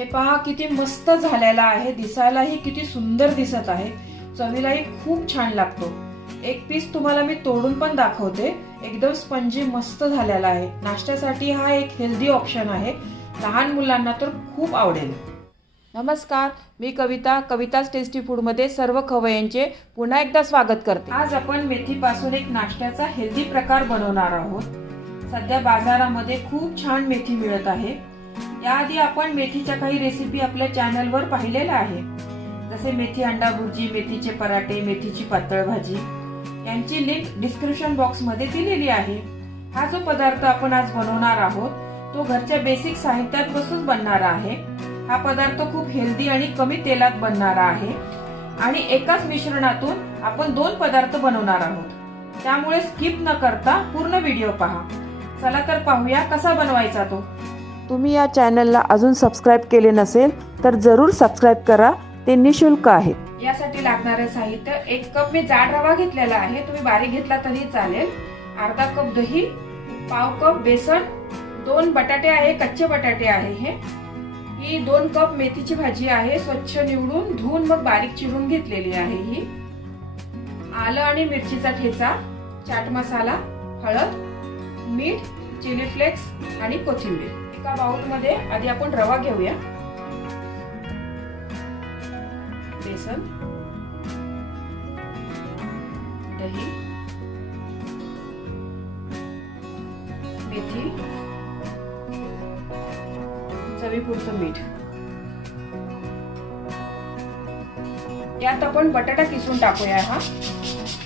हे पहा किती मस्त झालेला आहे, दिसायलाही किती सुंदर दिसत आहे, चवीलाही खूप छान लागतो। एक पीस तुम्हाला मी तोडून पण दाखवते, एकदम स्पंजी मस्त झालेला आहे। नाश्त्यासाठी हा एक हेल्दी ऑप्शन आहे, लहान मुलांना तर खूप आवडेल। नमस्कार, मी कविताच टेस्टी फूड मध्ये सर्व खवय्यांचे पुन्हा एकदा स्वागत करते। आज आपण मेथीपासून एक नाश्त्याचा हेल्दी प्रकार बनवणार आहोत। सध्या बाजारामध्ये खूप छान मेथी मिळत आहे। याआधी आपण मेथीच्या काही रेसिपी आपल्या चॅनलवर पाहिलेल्या आहे, जसे मेथी अंडा भुर्जी, मेथीचे पराठे, मेथीची पातळ भाजी, यांची लिंक डिस्क्रिप्शन बॉक्स मध्ये दिलेली आहे। हा जो पदार्थ आपण आज बनवणार आहोत तो घरच्या बेसिक साहित्यापासून बनणारा आहे। हा पदार्थ खूप हेल्दी आणि कमी तेलात बनणारा आहे आणि एकाच मिश्रणातून आपण 2 पदार्थ बनवणार आहोत, त्यामुळे स्किप न करता पूर्ण व्हिडिओ पहा। चला तर पाहूया कसा बनवायचा तो। तुम्ही या चॅनलला अजून सबस्क्राइब केले नसेल तर जरूर सबस्क्राइब करा, ते निशुल्क आहे। यासाठी लागणारे साहित्य, 1 कप मी जाड रवा घेतलेला आहे, तुम्ही बारीक घेतला तरी चालेल। अर्धा कप दही, पाव कप बेसन, 2 बटाटे आहे, कच्चे बटाटे आहे हे। ही 2 कप मेथीची भाजी आहे, स्वच्छ निवडून धुवून मग बारीक चिरून घेतलेली आहे ही। आलं आणि मिरचीचा ठेचा, चाट मसाला, हळद, मीठ, चिली फ्लेक्स आणि कोथिंबीर। एका बाउल मध्ये आधी आपण रवा घेऊया, बेसन, दही, मेथी, चवीपुरतं मीठ। यात आपण बटाटा किसून टाकूया।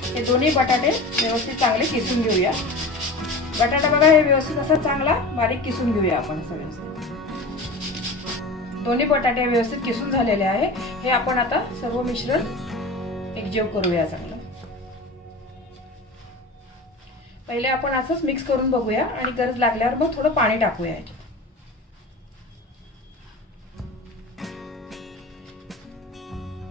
हे दोन्ही बटाटे व्यवस्थित चांगले किसून घेऊया। बटाटा बघा, हे व्यवस्थित असा चांगला बारीक किसून घेऊया आपण व्यवस्थित। दोन्ही बटाटे व्यवस्थित किसून झालेले आहे। हे आपण आता सर्व मिश्रण एकजीव करूया चांगलं। पहिले आपण असंच मिक्स करून बघूया आणि गरज लागल्यावर मग थोडं पाणी टाकूया याच्यात।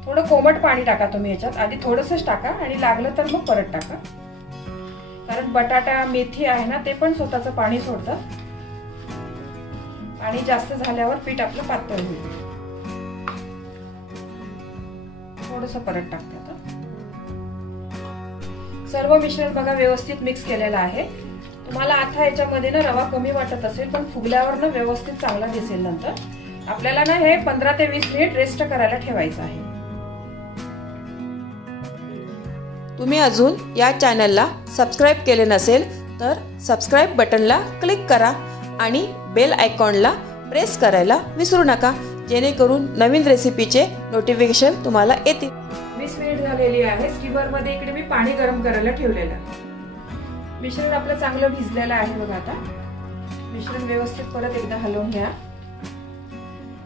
थोडं कोमट पाणी टाका तुम्ही याच्यात, आधी थोडंसंच टाका आणि लागलं तर मग परत टाका, कारण बटाटा मेथी आहे ना, ते पण स्वतःचं पाणी सोडतं। पाणी जास्त झाल्यावर पीठ आपलं पातळ होईल। थोडंसं परत टाकते आता। सर्व मिश्रण बघा व्यवस्थित मिक्स केलेलं आहे। तुम्हाला आता याच्यामध्ये ना रवा कमी वाटत असेल, पण फुगल्यावर ना व्यवस्थित चांगला दिसेल। नंतर आपल्याला ना हे 15 ते 20 मिनिट रेस्ट करायला ठेवायचं आहे। तुम्ही अजून या चॅनलला सबस्क्राइब केले नसेल तर सबस्क्राइब बटनला क्लिक करा आणि बेल आयकॉनला प्रेस करायला विसरू नका, जेणेकरून नवीन रेसिपीचे नोटिफिकेशन तुम्हाला येतील। 20 मिनिट झालेली आहे। स्टीमर मध्ये इकडे मी पाणी गरम करायला ठेवलेलं। मिश्रण आपलं चांगलं भिजलेलं आहे बघा। आता मिश्रण व्यवस्थित परत एकदा हलवून घ्या।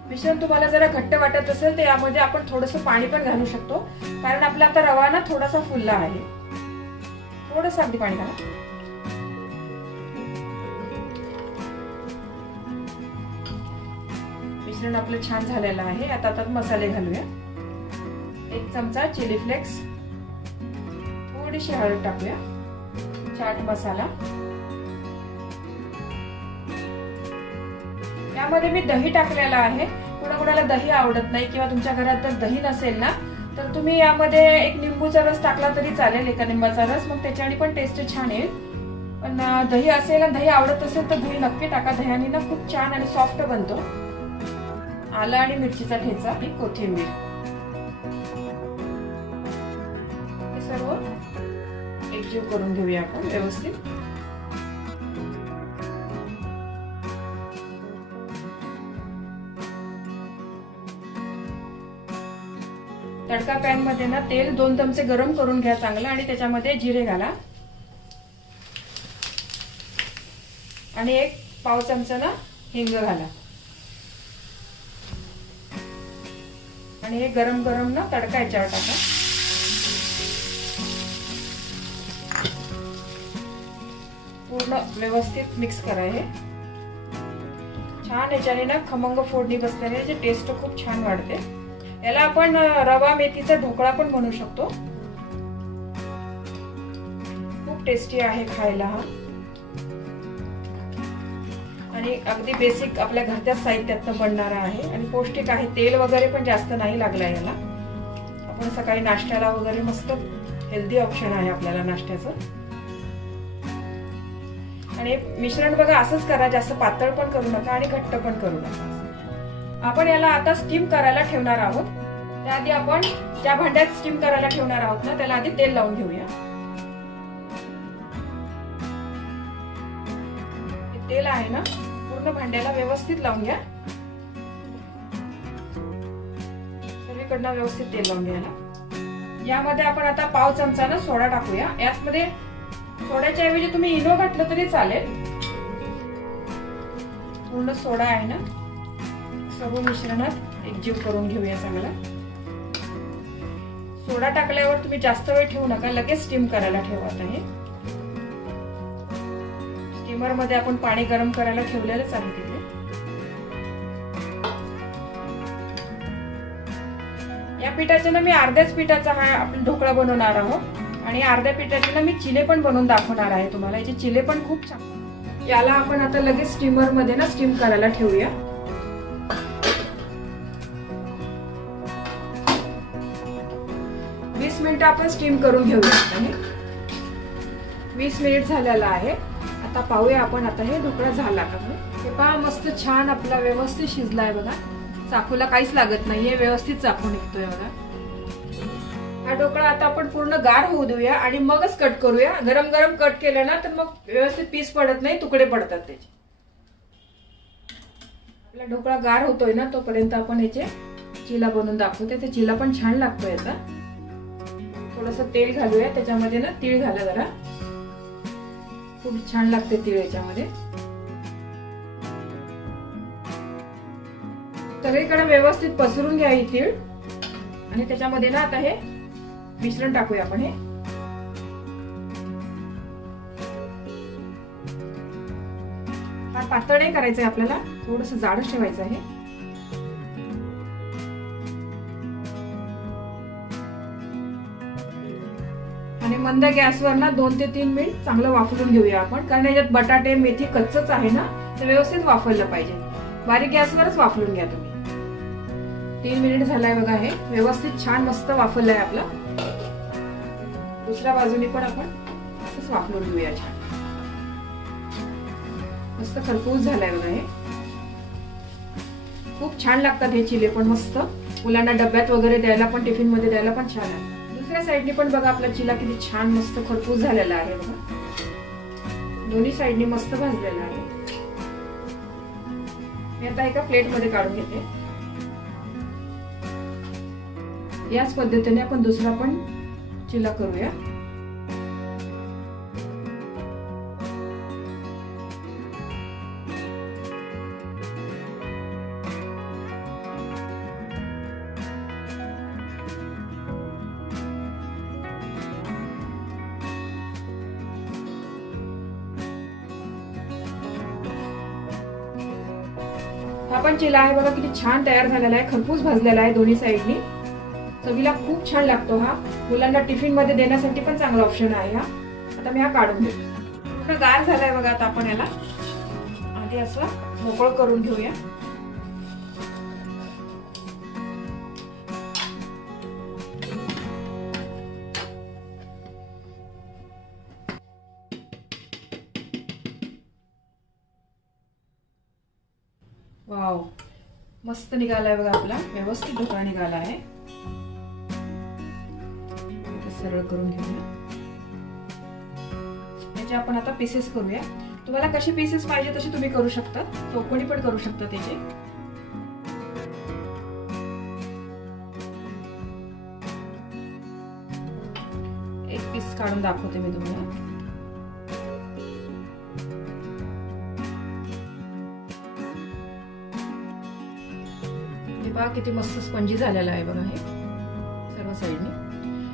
मिश्रण तुम्हाला जरा घट्ट वाटत असेल तर यामध्ये आपण थोडंसं पाणी पण घालू शकतो, कारण आपला आता रवा ना थोडासा फुलला आहे। थोडंसं अगदी पाणी घाला। मिश्रण आपलं छान झालेलं आहे। आता त्यात मसाले घालूया। 1 चमचा चिली फ्लेक्स, थोडीशी हळद टाकूया, चाट मसाला। यामध्ये मी दही टाकलेला आहे। कुणाकुणाला दही आवडत नाही किंवा तुमच्या घरात जर दही नसेल ना, तर तुम्ही यामध्ये 1 लिंबूचा रस टाकला तरी चालेल, 1 लिंबाचा रस, मग त्याच्याने पण टेस्ट छान येईल। पण दही असेल आणि दही आवडत असेल तर दही नक्की टाका, दह्याने ना खूप छान आणि सॉफ्ट बनतो। आलं आणि मिरचीचा ठेचा आणि कोथिंबीर, हे सर्व एकजीव करून घेऊया आपण व्यवस्थित। तडका पॅन मध्ये ना तेल 2 चमचे गरम करून घ्या चांगलं, आणि त्याच्यामध्ये जिरे घाला आणि 1 पाव चमचा ना हिंग घाला आणि हे गरम गरम ना तडका याच्यावर टाका। पूर्ण व्यवस्थित मिक्स करा। हे छान याच्याने ना खमंग फोडणी बसल्याने जे टेस्ट खूप छान वाढते। याला आपण रवा मेथीचा ढोकळा पण बनवू शकतो, खूप टेस्टी आहे खायला हा। आणि अगदी बेसिक आपल्या घरच्या साहित्यातनं बनणारा आहे आणि पौष्टिक आहे. तेल वगैरे पण जास्त नाही लागलं याला. आपण सकाळी नाश्त्याला वगैरे मस्त हेल्दी ऑप्शन आहे आपल्याला नाश्त्याचं. आणि मिश्रण बघा असंच करा, जास्त पातळ पण करू नका आणि घट्ट पण करू नका. आपण याला आता स्टीम करायला ठेवणार आहोत. त्याआधी आपण ज्या भांड्यात स्टीम करायला ठेवणार आहोत ना त्याला आधी तेल लावून घेऊया. तेल आहे ना पूर्ण भांड्याला व्यवस्थित लावून घ्या. सगळीकडनं व्यवस्थित तेल लावून घ्या. यामध्ये आपण आता पाव चमचा ना सोडा टाकूया. यामध्ये सोड्याच्या ऐवजी तुम्ही इनो घातलं तरी चालेल. पूर्ण सोडा आहे ना सर्व मिश्रणात एकजीव करून घेऊया चांगला. सोडा टाकल्यावर तुम्ही जास्त वेळ ठेवू नका, लगेच स्टीम करायला ठेवा. आता हे स्टीमर मध्ये आपण पाणी गरम करायला ठेवलेलंच आहे तिथे. या पिठाचे ना मी अर्ध्याच पिठाचा हा आपण ढोकळा बनवणार आहोत आणि अर्ध्या पिठाचे ना मी चिले पण बनवून दाखवणार आहे तुम्हाला. याचे चिले पण खूप छान. याला आपण आता लगेच स्टीमर मध्ये ना स्टीम करायला ठेवूया. 20 मिनिटं आपण स्टीम करून घेऊया. 20 मिनिट झालेला आहे. आता पाहूया आपण आता हे ढोकळा झाला का. हे पहा मस्त छान आपला व्यवस्थित शिजलाय बघा. चाकूला काहीच लागत नाहीये, व्यवस्थित चाकू निघतोय बघा. हा ढोकळा आता आपण पूर्ण गार होऊ देऊया आणि मगच कट करूया. गरम गरम कट केलं ना तर मग व्यवस्थित पीस पडत नाही, तुकडे पडतात त्याचे. आपला ढोकळा गार होतोय ना तोपर्यंत आपण याचे चिला बनवून दाखवते. ते चिला पण छान लागतो याचा. थोडस तेल घालूया त्याच्यामध्ये ना, तीळ घाला जरा, खूप छान लागते तीळ याच्यामध्ये. सगळीकडे व्यवस्थित पसरून घ्या ही तीळ आणि त्याच्यामध्ये ना आता हे मिश्रण टाकूया आपण. हे फार पातळ नाही करायचंय आपल्याला, थोडस जाडच ठेवायचं आहे. आणि मंद गॅसवर ना 2 ते 3 मिनिट चांगलं वाफवून घेऊया आपण, कारण याच्यात बटाटे मेथी कच्चच आहे ना, तर व्यवस्थित वाफवलं पाहिजे. बारीक गॅसवरच वाफवून घ्या तुम्ही. 3 मिनिट झालाय बघा. हे व्यवस्थित छान मस्त वाफवलंय आपला. दुसऱ्या बाजूने पण आपण असंच वाफवून घेऊया. छान मस्त खरपूस झालाय बघा. हे खूप छान लागतात हे चिले पण. मस्त मुलांना डब्यात वगैरे द्यायला पण, टिफिन मध्ये द्यायला पण छान आहे. दुसऱ्या साईडने पण बघा आपला चिला किती छान मस्त खरपूस झालेला आहे बघा. दोन्ही साईडने मस्त भाजलेला आहे. मी आता एका प्लेट मध्ये काढून घेते. याच पद्धतीने आपण दुसरा पण चिला करूया. हा पण चिला आहे बघा, किती छान तयार झालेला आहे, खरपूस भाजलेला आहे दोन्ही साईडनी. चवीला खूप छान लागतो हा. मुलांना टिफिन मध्ये देण्यासाठी पण चांगला ऑप्शन आहे हा. आता मी हा काढून घेते. पूर्ण गार झालाय बघा. आता आपण याला आधी असं मोकळं करून घेऊया. वाव, मस्त निघालाय बघा आपला. व्यवस्थित ढोकळा निघाला आहे. सरळ करून घेऊया. त्याचे आपण आता पीसेस करूया. तुम्हाला कशी पीसेस पाहिजे तशी तुम्ही करू शकता. चौकोनी पण करू शकता त्याचे. एक पीस काढून दाखवते मी तुम्हाला. हे पहा किती मस्त स्पंजी झालेला आहे बघा. हे सर्व साईडने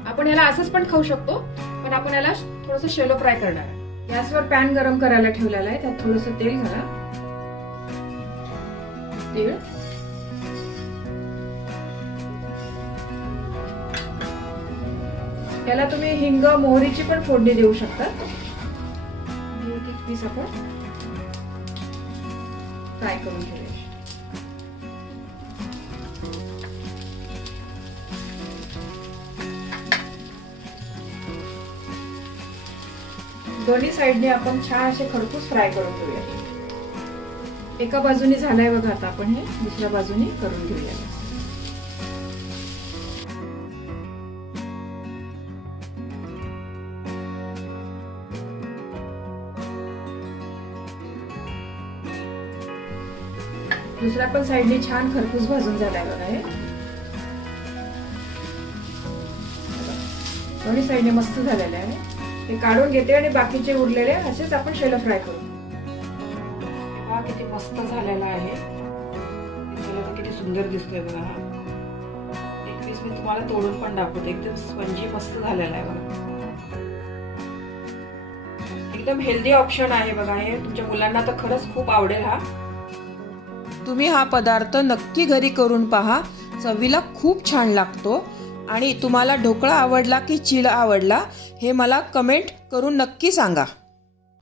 आपण याला असंच पण खाऊ शकतो, पण आपण याला थोडंसं शेलो फ्राय करणार आहे. गॅसवर पॅन गरम करायला ठेवलेला आहे. त्यात थोडंसं तेल घाला. तीळ, याला तुम्ही हिंग मोहरीची पण फोडणी देऊ शकता. एक पीस आपण फ्राय करून घेऊया. दोन्ही साईडने आपण छान असे खरपूस फ्राय करून घेऊया. एका बाजूने झालाय बघा, आता आपण हे दुसऱ्या बाजूने करून घेऊया. दुसऱ्या पण साईडने छान खरपूस भाजून झालाय बघा. हे दोन्ही साईडने मस्त झालेलं आहे. हे काढून घेते आणि बाकीचे उरलेले असेच आपण शेलो फ्राय करू. हा किती मस्त झालेला आहे. किती सुंदर दिसतोय बघा. हा एक पीस मी तुम्हाला तोडून पण दाखवते. एकदम स्पंजी मस्त झालेला आहे बघा. एकदम हेल्दी ऑप्शन आहे बघा. हे तुमच्या मुलांना तर खरंच खूप आवडेल. हा तुम्ही हा पदार्थ नक्की घरी करून पहा. चवीला खूप छान लागतो. आणि तुम्हाला ढोकळा आवडला की चिला आवडला हे मला कमेंट करून नक्की सांगा.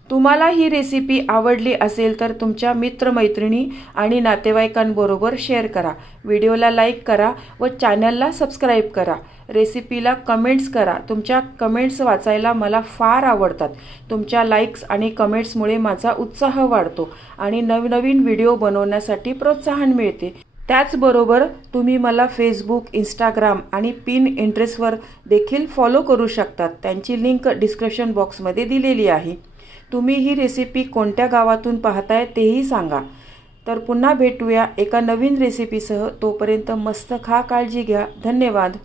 तुम्हाला ही रेसिपी आवडली असेल तर तुमच्या मित्रमैत्रिणी आणि नातेवाईकांबरोबर शेअर करा. व्हिडिओला लाईक करा व चॅनलला सबस्क्राईब करा. रेसिपीला कमेंट्स करा. तुमच्या कमेंट्स वाचायला मला फार आवडतात. तुमच्या लाईक्स आणि कमेंट्समुळे माझा उत्साह वाढतो आणि नवनवीन व्हिडिओ बनवण्यासाठी प्रोत्साहन मिळते. त्याचबरोबर तुम्ही मला फेसबुक, इंस्टाग्राम आणि पिन इंटरेस्टवर देखील फॉलो करू शकतात. त्यांची लिंक डिस्क्रिप्शन बॉक्समध्ये दिलेली आहे. तुम्ही ही रेसिपी कोणत्या गावातून पाहताय तेही सांगा. तर पुन्हा भेटूया एका नवीन रेसिपीसह. तोपर्यंत मस्त खा, काळजी घ्या. धन्यवाद.